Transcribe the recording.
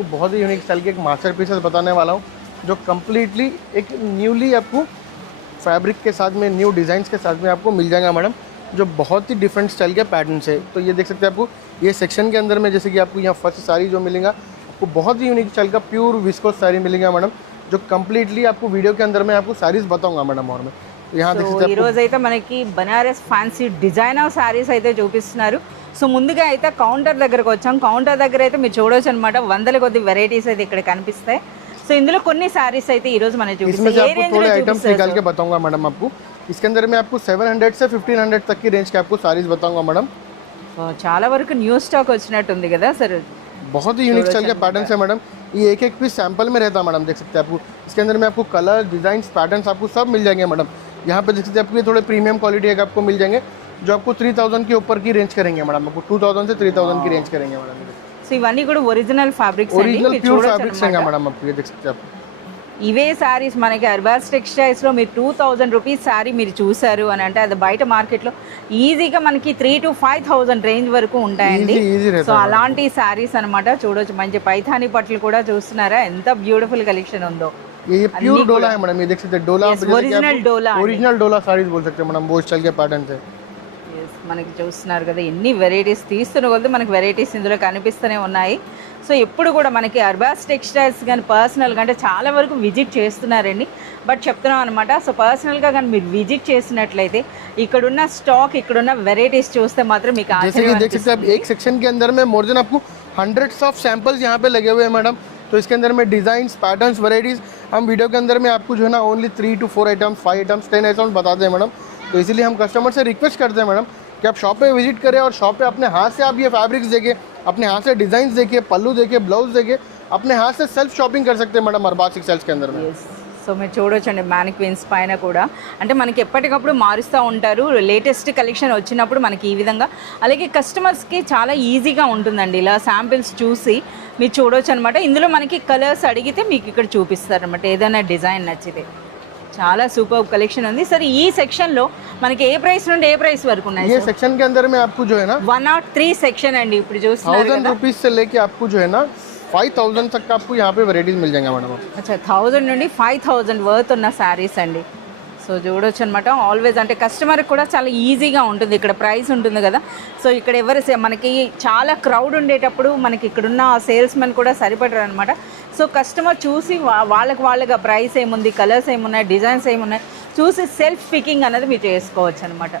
आपको बहुत ही unique style के एक मास्टर पीसेस बताने वाला हूँ, जो कम्प्लीटली एक न्यूली आपको फैब्रिक के साथ में, न्यू डिज़ाइंस के साथ में आपको मिल जाएगा मैडम, जो बहुत ही डिफरेंट स्टाइल के पैटर्न है। तो ये देख सकते हैं आपको ये सेक्शन के अंदर में, जैसे कि आपको यहाँ फर्स्ट साड़ी जो मिलेगा, आपको बहुत ही यूनिक स्टाइल का प्योर विस्कोस साड़ी मिलेगा मैडम, जो कंप्लीटली आपको वीडियो के अंदर में आपको साड़ीज बताऊंगा मैडम। और मैं यहाँ देख सकते हैं ఈ రోజు అయితే మనకి బనారస్ ఫ్యాన్సీ డిజైనర్ సారీస్ అయితే చూపిస్తున్నారు. సో ముందుగా అయితే కౌంటర్ దగ్గరకు వచ్చాం. కౌంటర్ దగ్గర అయితే మీరు చూడొచ్చు అనమాట, వందల కొద్ది వెరైటీస్ అయితే ఇక్కడ కనిపిస్తాయి. సో ఇందులో కొన్ని సారీస్ అయితే ఈ రోజు మనం इसमें से आपको थोड़े आइटम्स निकाल के बताऊंगा मैडम आपको। इसके अंदर में आपको 700 से 1500 तक की रेंज के आपको सारीज बताऊंगा मैडम। చాలా వరకు న్యూ స్టాక్ వచ్చినట్టు ఉంది కదా सर, बहुत ही यूनिक स्टाइल के पैटर्न है मैडम। ये एक एक पीस सैंपल में रहता है मैडम, देख सकते हैं आपको। इसके अंदर में आपको कलर, डिजाइन, पैटर्न्स आपको सब मिल जाएंगे मैडम। यहाँ पे देख सकते हैं आपको ये थोड़े प्रीमियम क्वालिटी के आपको मिल जाएंगे, जो आपको 3000 के ऊपर की रेंज करेंगे मैडम, आपको 2000 से 3000 की रेंज करेंगे मैडम। సో ఇవన్నీ కూడా original fabrics, original pure fabrics हैं मैडम, आपको ये देख सकते हैं आप। ఇవే శారీస్ మనకి అర్బాస్ టెక్స్టైల్స్లో మీరు 2000 రూపీస్ శారీ మీరు చూసారు అని అంటే అది బయట మార్కెట్లో ఈజీగా మనకి 3,000 to 5,000 రేంజ్ వరకు ఉంటాయండి. సో అలాంటి శారీస్ అనమాట. చూడొచ్చు, మంచి పైథానీ పట్లు కూడా చూస్తున్నారా, ఎంత బ్యూటిఫుల్ కలెక్షన్ ఉందో. ये प्योर डोला है मैडम, ये देख सकते हैं डोला, ओरिजिनल डोला साड़ीज बोल सकते हैं मैडम, वो स्टाइल के पैटर्न है। మనకి చూస్తున్నారు కదా ఎన్ని వెరైటీస్ తీస్తున్న కొద్దీ మనకి వెరైటీస్ ఇందులో కనిపిస్తూనే ఉన్నాయి. సో ఎప్పుడు కూడా మనకి అర్బాస్ టెక్స్టైల్స్ కానీ పర్సనల్గా అంటే చాలా వరకు విజిట్ చేస్తున్నారండి, బట్ చెప్తున్నాం అనమాట. సో పర్సనల్గా కానీ మీరు విజిట్ చేసినట్లయితే ఇక్కడున్న స్టాక్, ఇక్కడున్న వెరైటీస్ చూస్తే మాత్రం మీకు एक सेक्शन के अंदर में मोर देन आपको हंड्रेड्स ऑफ सैंपल्स यहाँ पे लगे हुए हैं मैडम। तो इसके अंदर में डिजाइंस, पैटर्न्स, वैरायटीज हम वीडियो के अंदर में आपको जो है ना only 3 to 4 items, 5 items, 10 items बताते हैं मैडम। तो इसीलिए हम कस्टमर से रिक्वेस्ट करते हैं मैडम कि आप शॉप पे विजिट करें और शॉप पे अपने हाथ से आप ये फैब्रिक्स देखिए, अपने हाथ से डिजाइंस देखिए, पल्लू देखिए, ब्लाउज देखिए, अपने हाथ से सेल्फ शॉपिंग कर सकते हैं मैडम अरबाज टेक्सटाइल्स के अंदर में। సో మీరు చూడొచ్చండి మ్యానిక్విన్స్ పైన కూడా, అంటే మనకి ఎప్పటికప్పుడు మారుస్తూ ఉంటారు. లేటెస్ట్ కలెక్షన్ వచ్చినప్పుడు మనకి ఈ విధంగా, అలాగే కస్టమర్స్కి చాలా ఈజీగా ఉంటుందండి ఇలా శాంపిల్స్ చూసి మీరు చూడొచ్చు అనమాట. ఇందులో మనకి కలర్స్ అడిగితే మీకు ఇక్కడ చూపిస్తారు అనమాట, ఏదైనా డిజైన్ నచ్చితే. చాలా సూపర్ కలెక్షన్ ఉంది. సరే ఈ సెక్షన్ లో మనకి ఏ ప్రైస్ నుండి ఏ ప్రైస్ వరకు ఉన్నాయి? ये सेक्शन के अंदर में आपको जो है ना 103 సెక్షన్ అండి. ఇప్పుడు చూస్తున్నారు 1000 रुपीज से लेके आपको जो है ना 5000 तक का आपको यहाँ पे वैरायटीज मिल जाएंगे मैडम। అచ్చా 1000 నుండి 5000 వర్త్ ఉన్న శారీస్ అండి. సో చూడొచ్చు అనమాట. ఆల్వేస్ అంటే కస్టమర్కి కూడా చాలా ఈజీగా ఉంటుంది, ఇక్కడ ప్రైస్ ఉంటుంది కదా. సో ఇక్కడ ఎవరు మనకి చాలా క్రౌడ్ ఉండేటప్పుడు మనకి ఇక్కడున్న సేల్స్ మెన్ కూడా సరిపడరు అనమాట. సో కస్టమర్ చూసి వాళ్ళగా ప్రైస్ ఏముంది, కలర్స్ ఏమున్నాయి, డిజైన్స్ ఏమున్నాయి చూసి సెల్ఫ్ పికింగ్ అనేది మీరు చేసుకోవచ్చు అనమాట.